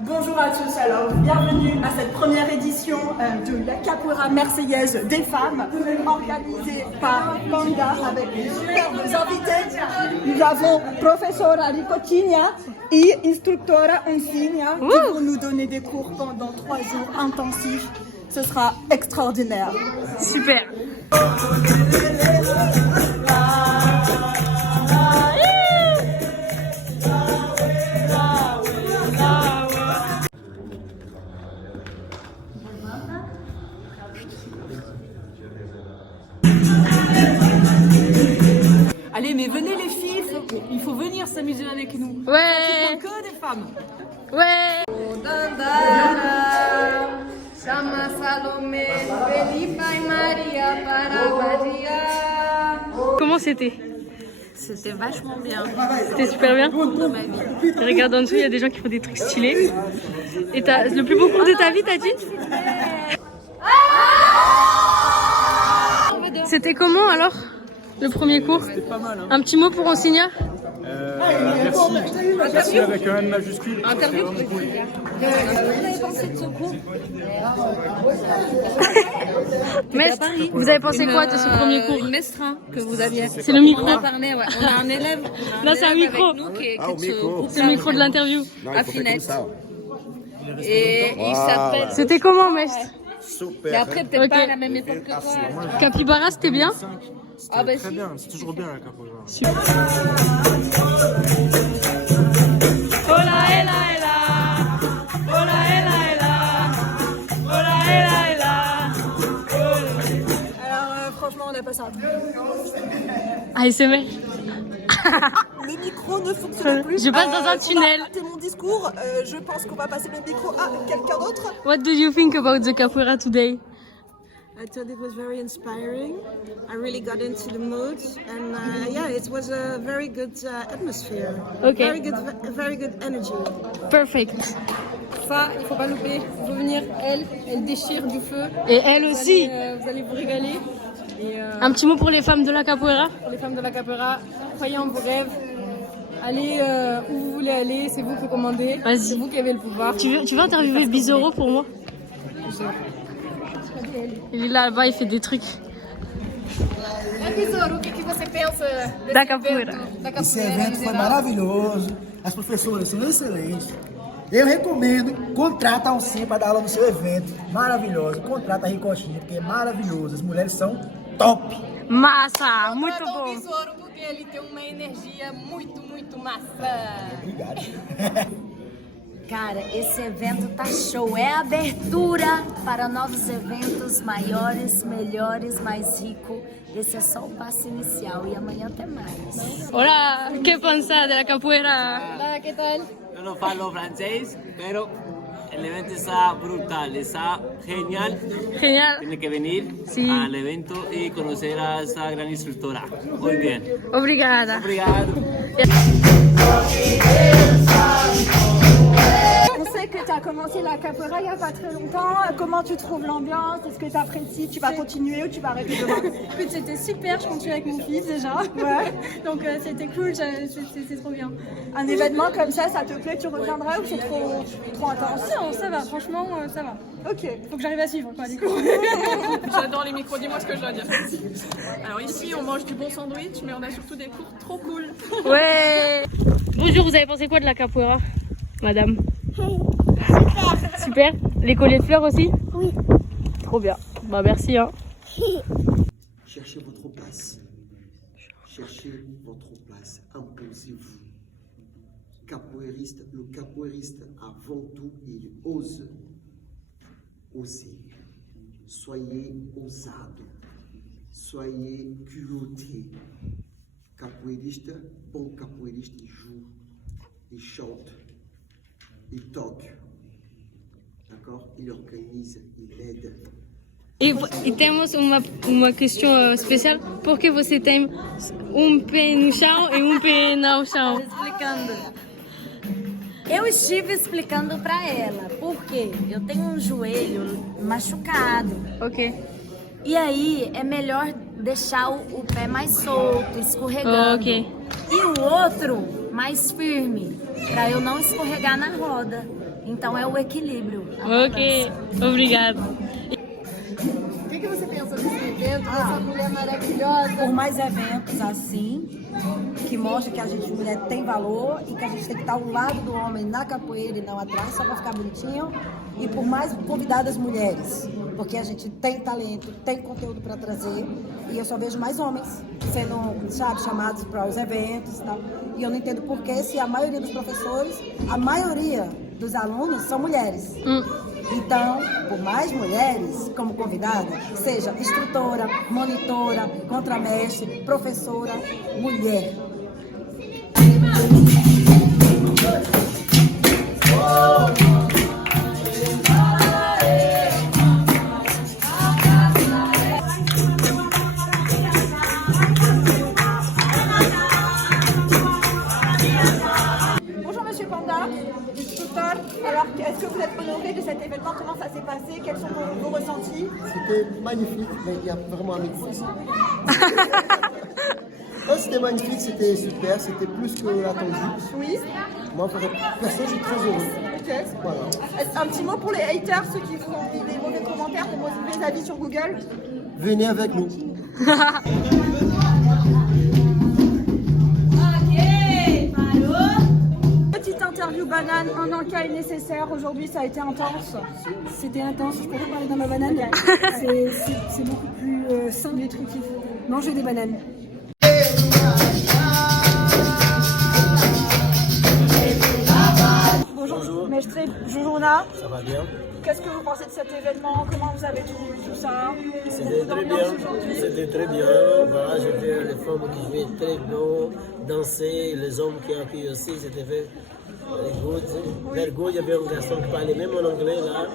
Bonjour à tous, alors bienvenue à cette première édition de la Capoeira Marseillaise des femmes, organisée par Panda avec de superbes invités. Nous avons Professora Ricotinha et Instructora Onsigna qui vont nous donner des cours pendant 3 jours intensifs. Ce sera extraordinaire. Super. Allez, mais venez les filles, il faut venir s'amuser avec nous. Ouais. Que des femmes. Ouais. Chama Salomé, Felipe e Maria para Badia. Comment c'était? C'était vachement bien. C'était super bien. Dans ma vie. Regarde en dessous, il y a des gens qui font des trucs stylés. Et t'as le plus beau cours de ta vie, t'as dit? C'était comment alors? Le premier cours? C'était pas mal. Hein. Un petit mot pour Onsigna? Merci. Merci avec un N majuscule. Interview. Vous avez pensé de ce cours? Mestre, vous avez pensé quoi de ce premier cours? Une mestrin que vous aviez. C'est le micro. On a parlé, ouais. On a un élève. Là, c'est un micro. Avec nous qui est de ce groupe. C'est le micro de l'interview. À Finette. Et il s'appelle. C'était comment, Mestre? Mais après, peut-être Ok. pas à la même époque que toi. Capybara, c'était bien? Ah bah Très si. bien, c'est toujours bien la capoeira. Hola, ella, ella. Hola, ella, ella. Hola, ella, ella. Alors franchement, on a pas ça. ASMR. Le micro ne fonctionne plus. Je passe dans un On tunnel. a raté mon discours. Je pense qu'on va passer le micro à quelqu'un d'autre. What do you think about the capoeira today? I thought it was very inspiring. I really got into the mood, and yeah, it was a very good atmosphere. Okay. Very good energy. Perfect. Ça, il faut pas louper. Faut venir, elle déchire du feu. Et elle aussi. Vous allez vous régaler. Et Un petit mot pour les femmes de la capoeira? pour les femmes de la capoeira, croyez en vos rêves. Allez où vous voulez aller, c'est vous qui commandez. Vas-y. C'est vous qui avez le pouvoir. Tu veux interviewer Bizarro pour moi? Il est là-bas, il fait des trucs. Besouro, o que você pensa Da capoeira. Esse evento foi maravilhoso, as professoras são excelentes. Eu recomendo, contrata a Oncinha para dar aula no seu evento. Maravilhoso, contrata a Ricochinha, porque é maravilhoso. As mulheres são top. Massa, muito Contrata o bom. Besouro porque ele tem uma energia muito massa. Obrigado. Cara, esse evento tá show. É a abertura para novos eventos maiores, melhores, mais ricos. Esse é só o passo inicial e amanhã até mais. Hola, ¿qué pensa de la capoeira? Hola, ¿qué tal? Yo no hablo francés, pero el evento está brutal, está genial. Genial. Tiene que venir Sí. al evento y conocer a esta gran instructora. Muy bien. Obrigada. Obrigado. On sait que tu as commencé la capoeira il n'y a pas très longtemps. Comment tu trouves l'ambiance? Est-ce que tu apprécies? Tu vas continuer ou tu vas arrêter demain? Écoute, c'était super, je continue avec mon fils déjà. Ouais. Donc c'était cool, c'est trop bien. Un événement comme ça te plaît? Tu reviendras ou c'est trop intense? Non, ça va, franchement, ça va. Ok. Faut que j'arrive à suivre, quoi, du coup. J'adore les micros, dis-moi ce que je dois dire. Alors ici, on mange du bon sandwich, mais on a surtout des cours trop cool. Ouais. Bonjour, vous avez pensé quoi de la capoeira, madame? Super. Les colliers de fleurs aussi? Oui. Trop bien. Bah merci hein. Cherchez votre place. Cherchez votre place. Imposez-vous. Capoeiriste, le capoeiriste, avant tout, il ose. Osez. Soyez ousado. Soyez culotté. Capoeiriste, bon capoeiriste, il joue, il chante, il toque. D'accord? Il organise, il aide. E temos uma questão especial. Por que você tem pé no chão e pé no chão? Explicando. Eu estive explicando pra ela, porque eu tenho um joelho machucado. Ok. E aí é melhor deixar o pé mais solto, escorregando. Ok. E o outro mais firme, pra eu não escorregar na roda. Então é o equilíbrio. Ok, obrigada. O que você pensa desse evento, dessa mulher maravilhosa? Por mais eventos assim, que mostram que a gente, mulher, tem valor e que a gente tem que estar ao lado do homem na capoeira e não atrás, só para ficar bonitinho. E por mais convidadas mulheres, porque a gente tem talento, tem conteúdo para trazer. E eu só vejo mais homens sendo, sabe, chamados para os eventos e tal. E eu não entendo por que, se a maioria dos professores, a maioria dos alunos são mulheres. Então, por mais mulheres como convidada, seja instrutora, monitora, contramestre, professora, mulher. Bonjour Monsieur Panda, instructeur. Alors, est-ce que vous êtes honoré de cet événement? Comment ça s'est passé? Quels sont vos ressentis? C'était magnifique, mais il y a vraiment un micro ici. C'était magnifique, c'était super, c'était plus que l'attendu. Oui. Moi, perso, je suis très heureux. Ok. Voilà. Un petit mot pour les haters, ceux qui vous ont mis des mauvais commentaires, des mauvais avis sur Google. Venez avec nous. Petite interview banane, un encas est nécessaire. Aujourd'hui, ça a été intense. C'était intense, je pourrais parler dans ma banane. C'est beaucoup plus simple et nutritif. Manger des bananes. Bonjour, Mestre Joujouna. Ça va bien? Qu'est-ce que vous pensez de cet événement? Comment vous avez trouvé tout ça? C'était très bien. C'était très bien. Voilà, j'ai vu les femmes qui jouaient très bien, danser, les hommes qui ont accueilli aussi, c'était very good. Il y avait un garçon qui parlait même en anglais là.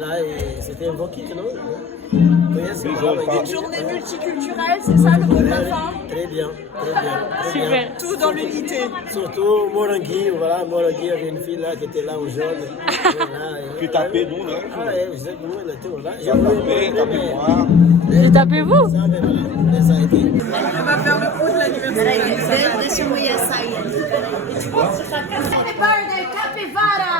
Là, c'était un beau kick, non? Une journée multiculturelle, c'est ça le mot de la fin? Très bien, très bien. Très Super. bien. Tout dans l'unité. Surtout Morangui, voilà, Morangui, il y avait une fille là qui était là au jaune. Qui tapait nous, là? Ah ouais, vous êtes nous, elle était là. J'ai tapé vous? On va faire le coup de l'anniversaire. Deixa a mulher sair. Happy birthday, Capivara!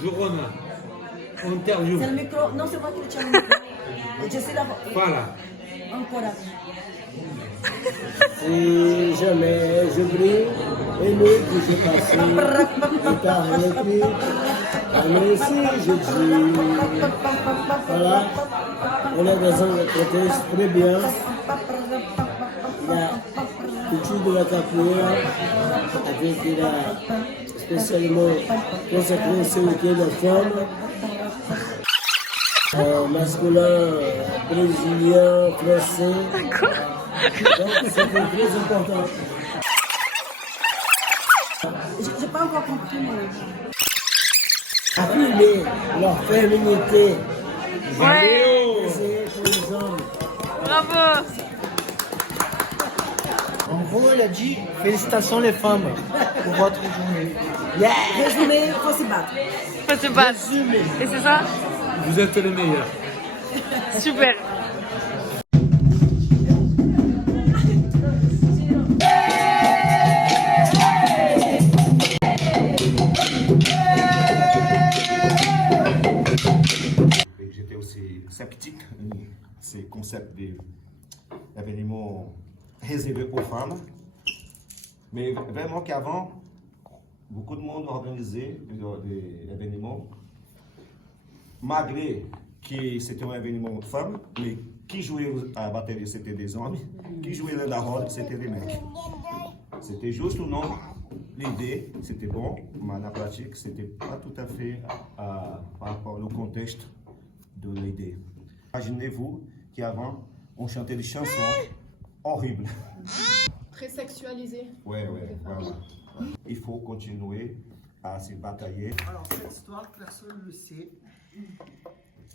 Jourona, interview. C'est le micro. Non, c'est moi qui le tiens le micro. Je suis là. Voilà. Encore. Si jamais je brille, et nous que je passe, et par l'écrit, alors si je dis, voilà, on est dans un côté très bien. La culture de la capoeira, avec la spécialement consacrée sur le pied de la femme. Masculin, brésilien, français. Donc c'est très important. J'ai pas encore compris, moi. Appuyer leur féminité. Ouais. C'est pour les hommes. Bravo. En gros, il a dit félicitations les femmes pour votre journée. Yeah. Résumé, faut se battre. Faut se battre. Et c'est ça? Vous êtes les meilleurs. Super. J'étais aussi sceptique ces concepts événement réservé aux femmes. Mais vraiment qu'avant, beaucoup de monde organisait des événements, malgré que c'était un événement de femmes, mais qui jouait à la batterie, c'était des hommes, qui jouait à la robe, c'était des mecs. C'était juste ou non, l'idée, c'était bon, mais la pratique, c'était pas tout à fait par rapport au contexte de l'idée. Imaginez-vous qu'avant, on chantait des chansons horribles. Très sexualisé. Ouais, voilà. Il faut continuer à se batailler. Alors, cette histoire, personne ne le sait,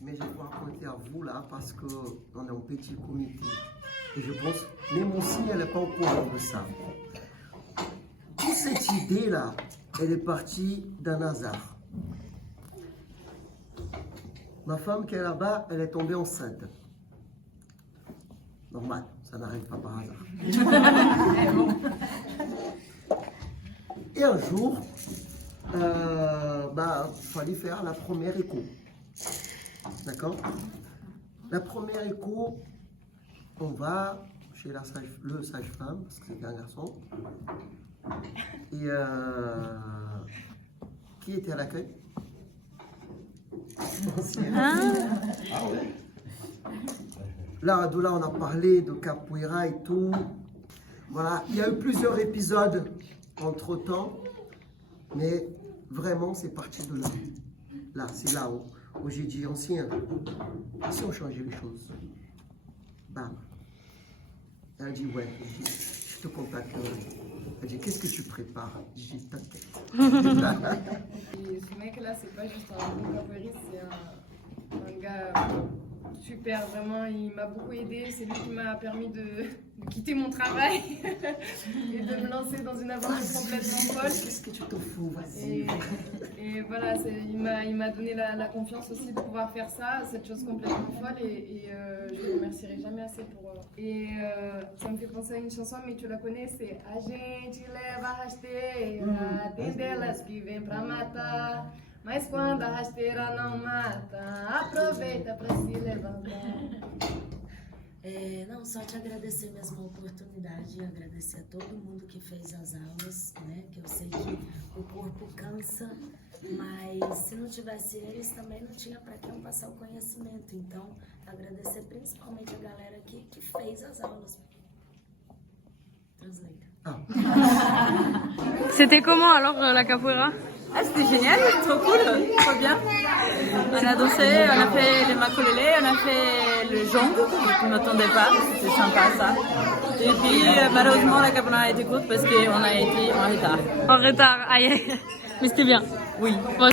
mais je vais vous raconter à vous là parce qu'on est un petit comité. Et je pense, même aussi, elle n'est pas au courant de ça. Toute cette idée-là, elle est partie d'un hasard. Ma femme qui est là-bas, elle est tombée enceinte. Normal, ça n'arrive pas par hasard. Et un jour, il fallait faire la première écho. D'accord? La première écho, on va chez le sage-femme, parce que c'est un garçon. Et qui était à l'accueil? Ah ouais. Là, on a parlé de capoeira et tout. Voilà, il y a eu plusieurs épisodes entre-temps, mais vraiment, c'est parti de là. Là, c'est là où j'ai dit, ancien, si on changeait les choses. Bam. Elle dit, ouais, je te contacte. Elle dit, qu'est-ce que tu prépares? J'ai dit, t'inquiète. Et ce mec-là, c'est pas juste un bon capoeiriste, c'est un gars super, vraiment, il m'a beaucoup aidé. C'est lui qui m'a permis de quitter mon travail et de me lancer dans une aventure complètement folle. Qu'est-ce que tu te fous? Vas-y. Et voilà, il m'a donné la confiance aussi de pouvoir faire ça, cette chose complètement folle. Et je ne le remercierai jamais assez pour... Et ça me fait penser à une chanson, mais tu la connais, c'est A gente leva a rasteira, tem delas que vem pra matar. Mas quando a rasteira não mata, aproveita para se levantar. Não, só te agradecer mesmo a oportunidade, agradecer a todo mundo que fez as aulas, né? Que eu sei que o corpo cansa, mas se não tivesse eles também não tinha para quem passar o conhecimento. Então, agradecer principalmente a galera que fez as aulas. Translate. C'était comment alors la capoeira? C'était génial, trop cool, trop bien. On a dansé, on a fait le makolele, on a fait le jong, je ne m'attendais pas, c'était sympa ça. Et puis malheureusement la capoeira a été courte parce qu'on a été en retard. En retard, aïe. Mais c'était bien. Oui. Bon.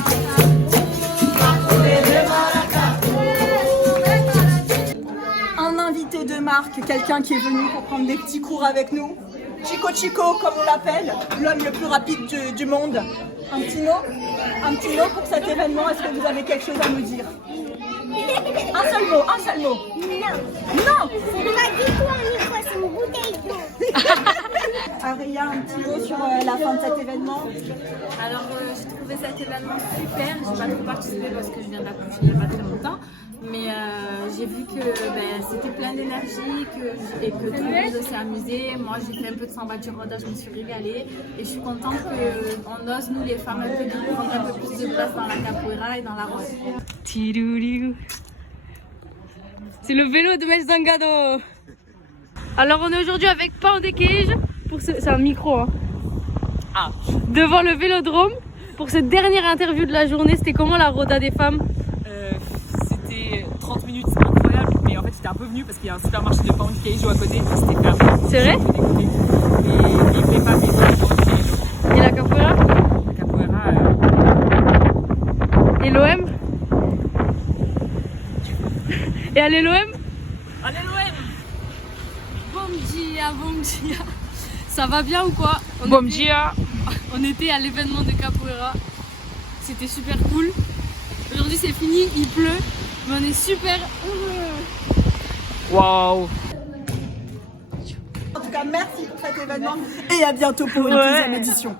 Un invité de marque, quelqu'un qui est venu pour prendre des petits cours avec nous. Chico, comme on l'appelle, l'homme le plus rapide du monde. Un petit mot pour cet événement. Est-ce que vous avez quelque chose à nous dire? Un seul mot. Non. C'est pas du tout un micro, c'est une bouteille d'eau. Aria, un petit mot sur la fin de cet événement. Alors, j'ai trouvé cet événement super. J'ai pas trop participé parce que je viens d'accoucher il n'y a pas très longtemps. Mais j'ai vu que c'était plein d'énergie et que tout le monde s'est amusé. Moi, j'ai fait un peu de samba de roda, je me suis régalée. Et je suis contente qu'on ose, nous les femmes, un peu de prendre un peu plus de place dans la capoeira et dans la rose. C'est le vélo de Mel Zangado. Alors, on est aujourd'hui avec Pau de Queijo. C'est un micro, hein. Ah. Devant le vélodrome. Pour cette dernière interview de la journée, c'était comment la roda des femmes? 30 minutes, c'est incroyable, mais en fait j'étais un peu venue parce qu'il y a un supermarché de Pau de Queijo à côté, c'était fermé. C'est vrai? Et il fait pas mes Pau de Queijo. Et la capoeira? La capoeira. Et l'OM? Et allez l'OM? Allez l'OM! Bom dia. Ça va bien ou quoi? Bom dia. On était à l'événement de capoeira. C'était super cool. Aujourd'hui c'est fini, il pleut. Mais on est super heureux. Waouh. En tout cas, merci pour cet événement et à bientôt pour une deuxième édition.